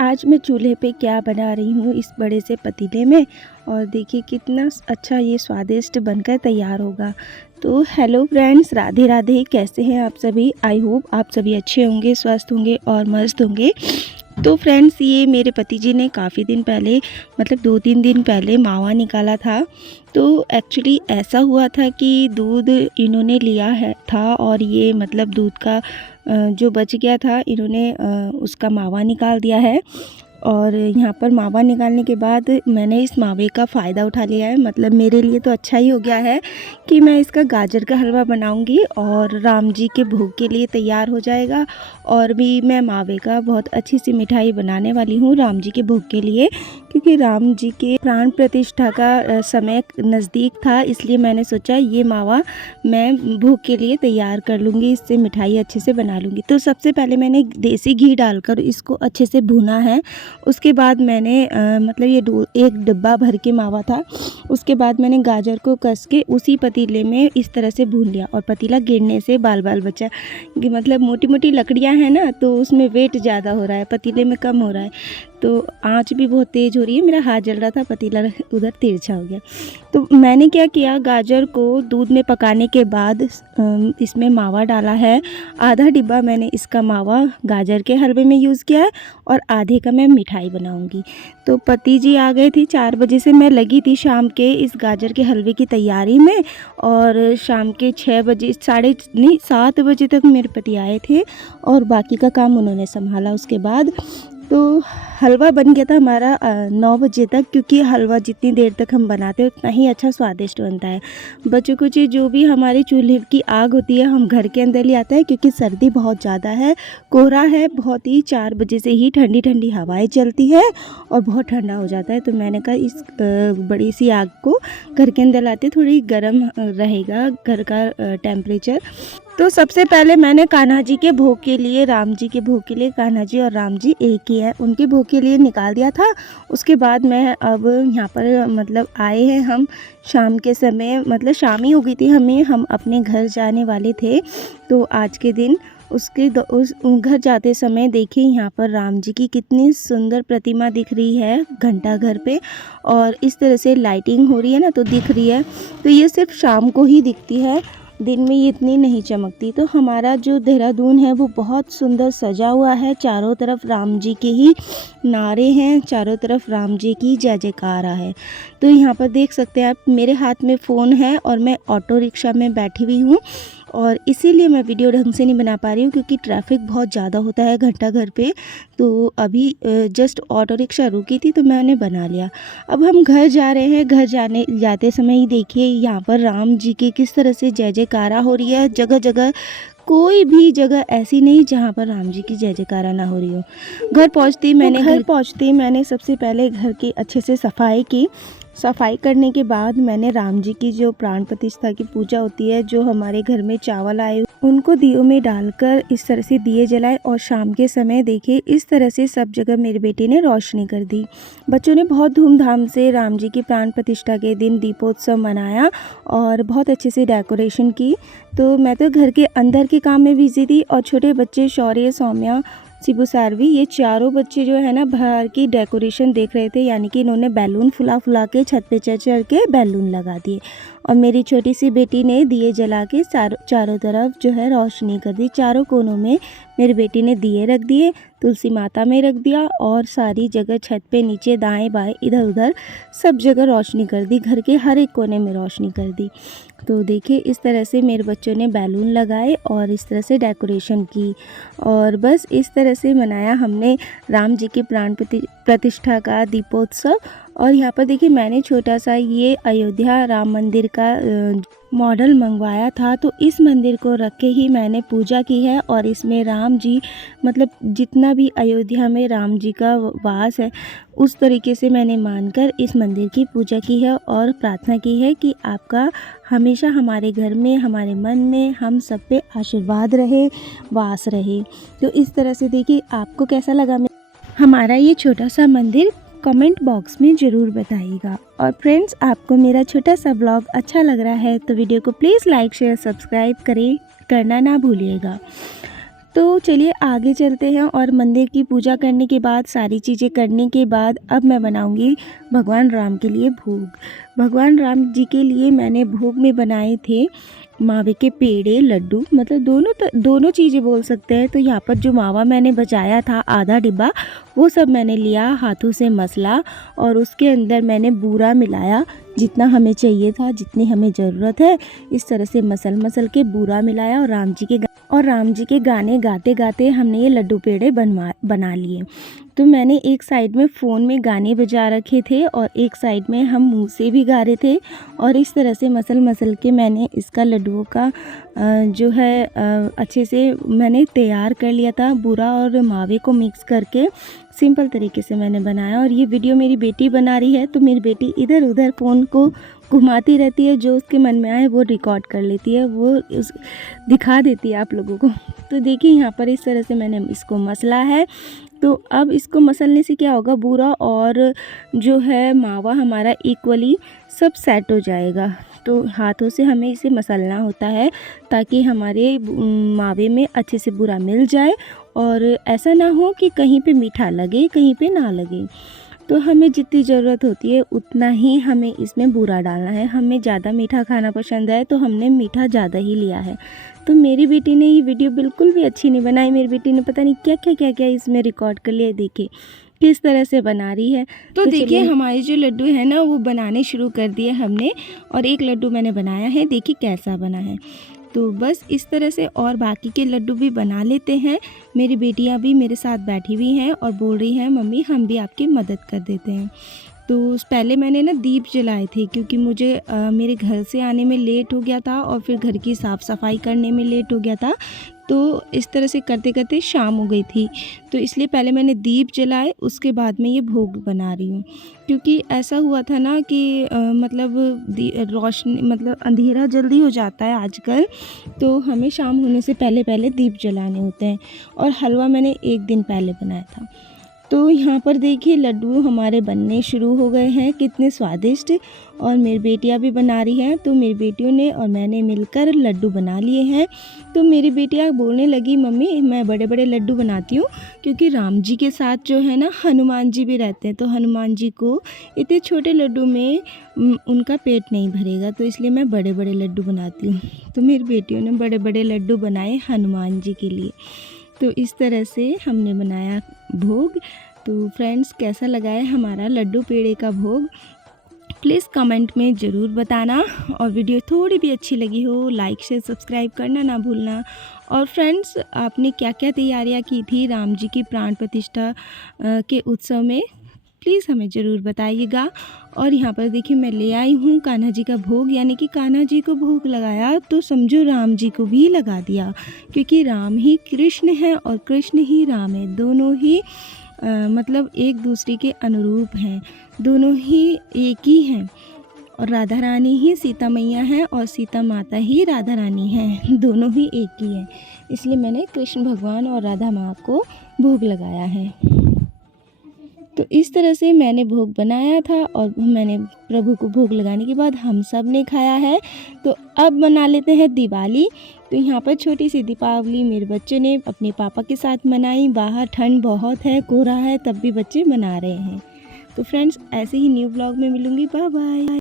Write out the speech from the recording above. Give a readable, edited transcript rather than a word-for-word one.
आज मैं चूल्हे पे क्या बना रही हूँ इस बड़े से पतीले में। और देखिए कितना अच्छा ये स्वादिष्ट बनकर तैयार होगा। तो हेलो फ्रेंड्स, राधे राधे। कैसे हैं आप सभी? आई होप आप सभी अच्छे होंगे, स्वस्थ होंगे और मस्त होंगे। तो फ्रेंड्स, ये मेरे पति जी ने काफ़ी दिन पहले मतलब 2-3 दिन पहले मावा निकाला था। तो एक्चुअली ऐसा हुआ था कि दूध इन्होंने लिया है था और ये मतलब दूध का जो बच गया था, इन्होंने उसका मावा निकाल दिया है। और यहाँ पर मावा निकालने के बाद मैंने इस मावे का फ़ायदा उठा लिया है। मतलब मेरे लिए तो अच्छा ही हो गया है कि मैं इसका गाजर का हलवा बनाऊंगी और राम जी के भोग के लिए तैयार हो जाएगा। और भी मैं मावे का बहुत अच्छी सी मिठाई बनाने वाली हूँ राम जी के भोग के लिए, क्योंकि राम जी के प्राण प्रतिष्ठा का समय नज़दीक था। इसलिए मैंने सोचा ये मावा मैं भोग के लिए तैयार कर लूँगी, इससे मिठाई अच्छे से बना लूँगी। तो सबसे पहले मैंने देसी घी डालकर इसको अच्छे से भुना है। उसके बाद मैंने मतलब ये एक डिब्बा भर के मावा था। उसके बाद मैंने गाजर को कस के उसी पतीले में इस तरह से भून लिया। और पतीला गिरने से बाल बाल बचा कि मतलब मोटी मोटी लकड़ियां हैं ना, तो उसमें वेट ज़्यादा हो रहा है, पतीले में कम हो रहा है। तो आंच भी बहुत तेज़ हो रही है, मेरा हाथ जल रहा था, पतीला उधर तिरछा हो गया। तो मैंने क्या किया, गाजर को दूध में पकाने के बाद इसमें मावा डाला है। आधा डिब्बा मैंने इसका मावा गाजर के हलवे में यूज़ किया है और आधे का मैं मिठाई बनाऊंगी। तो पति जी आ गए थे 4 बजे से, मैं लगी थी शाम के इस गाजर के हलवे की तैयारी में। और शाम के 6 बजे 7 बजे तक मेरे पति आए थे और बाकी का काम उन्होंने संभाला। उसके बाद तो हलवा बन गया था हमारा 9 बजे तक, क्योंकि हलवा जितनी देर तक हम बनाते हैं उतना ही अच्छा स्वादिष्ट बनता है। बच्चों को जो भी हमारे चूल्हे की आग होती है हम घर के अंदर ले आते हैं, क्योंकि सर्दी बहुत ज़्यादा है, कोहरा है बहुत ही। 4 बजे से ही ठंडी ठंडी हवाएं चलती है और बहुत ठंडा हो जाता है। तो मैंने कहा इस बड़ी सी आग को घर के अंदर लाते, थोड़ी गर्म रहेगा घर का टेम्परेचर। तो सबसे पहले मैंने कान्हा जी के भोग के लिए, राम जी के भोग के लिए, कान्हा जी और राम जी एक ही है, उनके भोग के लिए निकाल दिया था। उसके बाद मैं अब यहाँ पर मतलब आए हैं हम शाम के समय, मतलब शाम ही हो गई थी, हम अपने घर जाने वाले थे। तो आज के दिन उस घर जाते समय देखिए यहाँ पर राम जी की कितनी सुंदर प्रतिमा दिख रही है घंटा घर पे। और इस तरह से लाइटिंग हो रही है ना, तो दिख रही है। तो ये सिर्फ शाम को ही दिखती है, दिन में ये इतनी नहीं चमकती। तो हमारा जो देहरादून है वो बहुत सुंदर सजा हुआ है, चारों तरफ राम जी के ही नारे हैं, चारों तरफ राम जी की जय जयकारा है। तो यहाँ पर देख सकते हैं आप, मेरे हाथ में फ़ोन है और मैं ऑटो रिक्शा में बैठी हुई हूँ। और इसीलिए मैं वीडियो ढंग से नहीं बना पा रही हूँ, क्योंकि ट्रैफिक बहुत ज़्यादा होता है घंटा घर पे। तो अभी जस्ट ऑटो रिक्शा रुकी थी तो मैंने बना लिया। अब हम घर जा रहे हैं। घर जाते समय ही देखिए यहाँ पर राम जी की किस तरह से जय जयकारा हो रही है। जगह जगह, कोई भी जगह ऐसी नहीं जहाँ पर राम जी की जय जयकारा ना हो रही हो। घर पहुँचते ही मैंने सबसे पहले घर की अच्छे से सफाई की। सफाई करने के बाद मैंने राम जी की जो प्राण प्रतिष्ठा की पूजा होती है, जो हमारे घर में चावल आए उनको दियों में डालकर इस तरह से दिए जलाए। और शाम के समय देखिए इस तरह से सब जगह मेरे बेटे ने रोशनी कर दी। बच्चों ने बहुत धूमधाम से राम जी की प्राण प्रतिष्ठा के दिन दीपोत्सव मनाया और बहुत अच्छे से डेकोरेशन की। तो मैं तो घर के अंदर के काम में बिजी थी और छोटे बच्चे शौर्य, सौम्या, शिबू, सारवी, ये चारों बच्चे जो है ना बाहर की डेकोरेशन देख रहे थे। यानी कि इन्होंने बैलून फुला के छत पे चढ़ चढ़ के बैलून लगा दिए। और मेरी छोटी सी बेटी ने दिए जला के चारों तरफ जो है रोशनी कर दी। चारों कोनों में मेरी बेटी ने दिए रख दिए, तुलसी माता में रख दिया और सारी जगह छत पे, नीचे, दाएं बाएं, इधर उधर सब जगह रोशनी कर दी। घर के हर एक कोने में रोशनी कर दी। तो देखिए इस तरह से मेरे बच्चों ने बैलून लगाए और इस तरह से डेकोरेशन की। और बस इस तरह से मनाया हमने राम जी की प्राण प्रतिष्ठा का दीपोत्सव। और यहाँ पर देखिए मैंने छोटा सा ये अयोध्या राम मंदिर का मॉडल मंगवाया था। तो इस मंदिर को रख के ही मैंने पूजा की है। और इसमें राम जी, मतलब जितना भी अयोध्या में राम जी का वास है, उस तरीके से मैंने मानकर इस मंदिर की पूजा की है और प्रार्थना की है कि आपका हमेशा हमारे घर में, हमारे मन में, हम सब पे आशीर्वाद रहे, वास रहे। तो इस तरह से देखिए आपको कैसा लगा हमारा ये छोटा सा मंदिर, कमेंट बॉक्स में ज़रूर बताइएगा। और फ्रेंड्स, आपको मेरा छोटा सा ब्लॉग अच्छा लग रहा है तो वीडियो को प्लीज़ लाइक, शेयर, सब्सक्राइब करना ना भूलिएगा। तो चलिए आगे चलते हैं और मंदिर की पूजा करने के बाद, सारी चीज़ें करने के बाद अब मैं बनाऊंगी भगवान राम के लिए भोग। भगवान राम जी के लिए मैंने भोग में बनाए थे मावे के पेड़े, लड्डू, मतलब दोनों चीज़ें बोल सकते हैं। तो यहाँ पर जो मावा मैंने बचाया था आधा डिब्बा, वो सब मैंने लिया, हाथों से मसला और उसके अंदर मैंने बूरा मिलाया, जितना हमें चाहिए था, जितनी हमें ज़रूरत है, इस तरह से मसल के बूरा मिलाया। और राम जी के गाने गाते गाते हमने ये लड्डू पेड़े बना लिए। तो मैंने एक साइड में फ़ोन में गाने बजा रखे थे और एक साइड में हम मुंह से भी गा रहे थे, और इस तरह से मसल के मैंने इसका लड्डुओं का जो है अच्छे से मैंने तैयार कर लिया था। बूरा और मावे को मिक्स करके सिंपल तरीके से मैंने बनाया। और ये वीडियो मेरी बेटी बना रही है, तो मेरी बेटी इधर उधर फ़ोन को घुमाती रहती है, जो उसके मन में आए वो रिकॉर्ड कर लेती है, वो दिखा देती है आप लोगों को। तो देखिए यहाँ पर इस तरह से मैंने इसको मसला है। तो अब इसको मसलने से क्या होगा, बूरा और जो है मावा हमारा इक्वली सब सेट हो जाएगा। तो हाथों से हमें इसे मसलना होता है ताकि हमारे मावे में अच्छे से बूरा मिल जाए, और ऐसा ना हो कि कहीं पे मीठा लगे कहीं पे ना लगे। तो हमें जितनी ज़रूरत होती है उतना ही हमें इसमें बूरा डालना है। हमें ज़्यादा मीठा खाना पसंद है तो हमने मीठा ज़्यादा ही लिया है। तो मेरी बेटी ने ये वीडियो बिल्कुल भी अच्छी नहीं बनाई। मेरी बेटी ने पता नहीं क्या इसमें रिकॉर्ड कर लिया। देखिए किस तरह से बना रही है। तो देखिए हमारे जो लड्डू है ना, वो बनाने शुरू कर दिए हमने, और एक लड्डू मैंने बनाया है, देखिए कैसा बना है। तो बस इस तरह से और बाकी के लड्डू भी बना लेते हैं। मेरी बेटियां भी मेरे साथ बैठी हुई हैं और बोल रही हैं मम्मी हम भी आपकी मदद कर देते हैं। तो पहले मैंने ना दीप जलाए थे, क्योंकि मुझे मेरे घर से आने में लेट हो गया था और फिर घर की साफ़ सफाई करने में लेट हो गया था। तो इस तरह से करते करते शाम हो गई थी, तो इसलिए पहले मैंने दीप जलाए, उसके बाद मैं ये भोग बना रही हूँ। क्योंकि ऐसा हुआ था ना कि मतलब रोशनी, मतलब अंधेरा जल्दी हो जाता है आजकल, तो हमें शाम होने से पहले पहले दीप जलाने होते हैं। और हलवा मैंने एक दिन पहले बनाया था। तो यहाँ पर देखिए लड्डू हमारे बनने शुरू हो गए हैं, कितने स्वादिष्ट। और मेरी बेटियाँ भी बना रही हैं, तो मेरी बेटियों ने और मैंने मिलकर लड्डू बना लिए हैं। तो मेरी बेटियाँ बोलने लगी मम्मी मैं बड़े बड़े लड्डू बनाती हूँ, क्योंकि राम जी के साथ जो है ना हनुमान जी भी रहते हैं, तो हनुमान जी को इतने छोटे लड्डू में उनका पेट नहीं भरेगा, तो इसलिए मैं बड़े बड़े लड्डू बनाती हूँ। तो मेरी बेटियों ने बड़े बड़े लड्डू बनाए हनुमान जी के लिए। तो इस तरह से हमने बनाया भोग। तो फ्रेंड्स कैसा लगा है हमारा लड्डू पेड़े का भोग, प्लीज़ कमेंट में ज़रूर बताना। और वीडियो थोड़ी भी अच्छी लगी हो लाइक शेयर सब्सक्राइब करना ना भूलना। और फ्रेंड्स आपने क्या क्या तैयारियां की थी राम जी की प्राण प्रतिष्ठा के उत्सव में, प्लीज़ हमें ज़रूर बताइएगा। और यहाँ पर देखिए मैं ले आई हूँ कान्हा जी का भोग, यानी कि कान्हा जी को भोग लगाया तो समझो राम जी को भी लगा दिया, क्योंकि राम ही कृष्ण है और कृष्ण ही राम है। दोनों ही मतलब एक दूसरे के अनुरूप हैं, दोनों ही एक ही हैं। और राधा रानी ही सीता मैया हैं और सीता माता ही राधा रानी हैं, दोनों ही एक ही हैं। इसलिए मैंने कृष्ण भगवान और राधा माँ को भोग लगाया है। तो इस तरह से मैंने भोग बनाया था, और मैंने प्रभु को भोग लगाने के बाद हम सब ने खाया है। तो अब मना लेते हैं दिवाली। तो यहाँ पर छोटी सी दीपावली मेरे बच्चों ने अपने पापा के साथ मनाई। बाहर ठंड बहुत है, कोहरा है, तब भी बच्चे मना रहे हैं। तो फ्रेंड्स ऐसे ही न्यू ब्लॉग में मिलूँगी, बाय बाय।